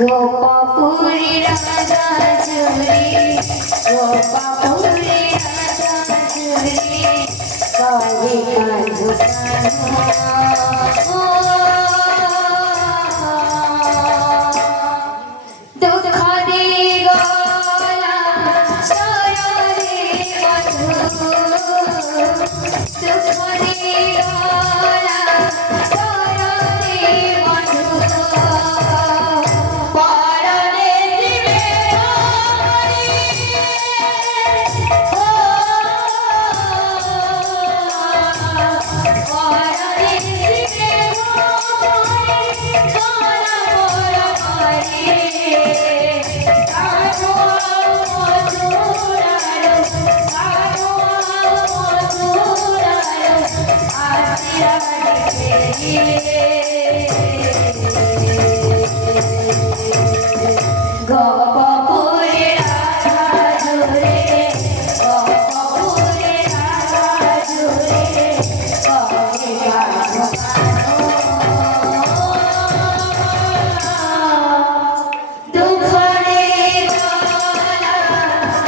গোপাপুরী রাজা জুড়ে গোপাপুরী রাজা জুড়ে কালে কাঁধো দুঃখ দি গলা সয়রে বধূ দুঃখ দি গলা সয়রে বধূ পরনে শিবে হরি পরনে শিবে হরি গলা মোর হরি গোপাপুরী রাজা জুড়ে গোপাপুরী রাজা জুড়ে কবে কাঁধো দুঃখ রে গলা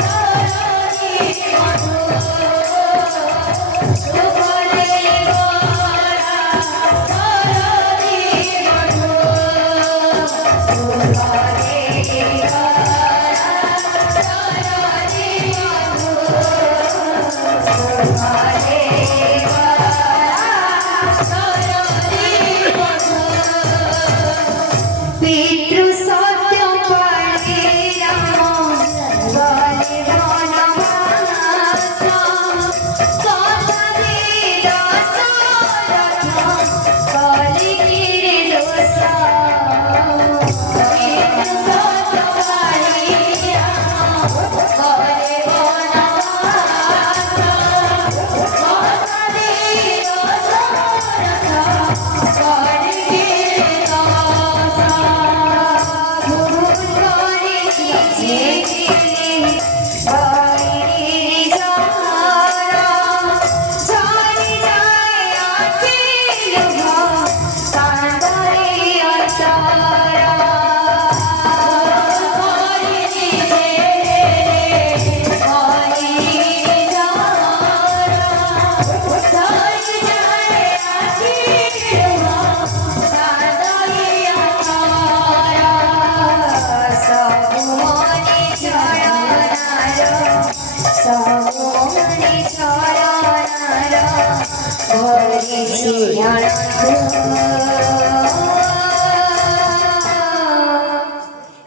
সয়রে বধূ দুঃখ রে গলা সয়রে বধূ দুঃখ রে গলা সয়রে বধূ দুঃখ রে গলা সয়রে বধূ পিতৃ সত্য পালে রাম বলে বনবাস কতবে দশরথ কলিগিরি দোষ পিতৃ সত্য পালে রাম বলে বনবাস কতবে দশরথ কলিগিরি দোষ ভুল করেছি ছেলে বাইরে যারা ঝরে যায় আখিল কান্দারে অন্তরা করেছি ছেলে বাইরে যারা ঝরে যায় আখিল কান্দারে অন্তরা সমনি চরণার সমনি চরণার করেছি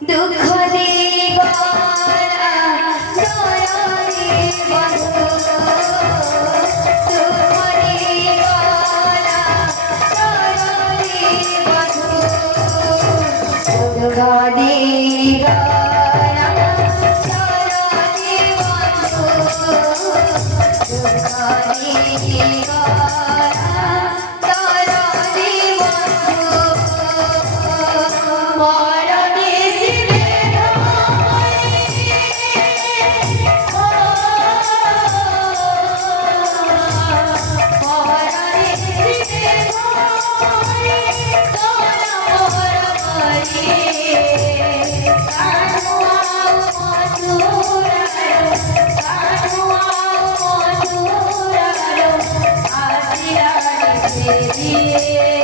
দুঃখ দি গলা সয়রে বধূ দুঃখ দি গলা সয়রে বধূ দুঃখ দি গলা সয়রে বধূ দুঃখ দি গলা সয়রে বধূ পরনে শিবে হরি পরনে শিবে হরি গলা মোর হরি কানুয়া মধুরার কানুয়া মধুরার আসিয়া রে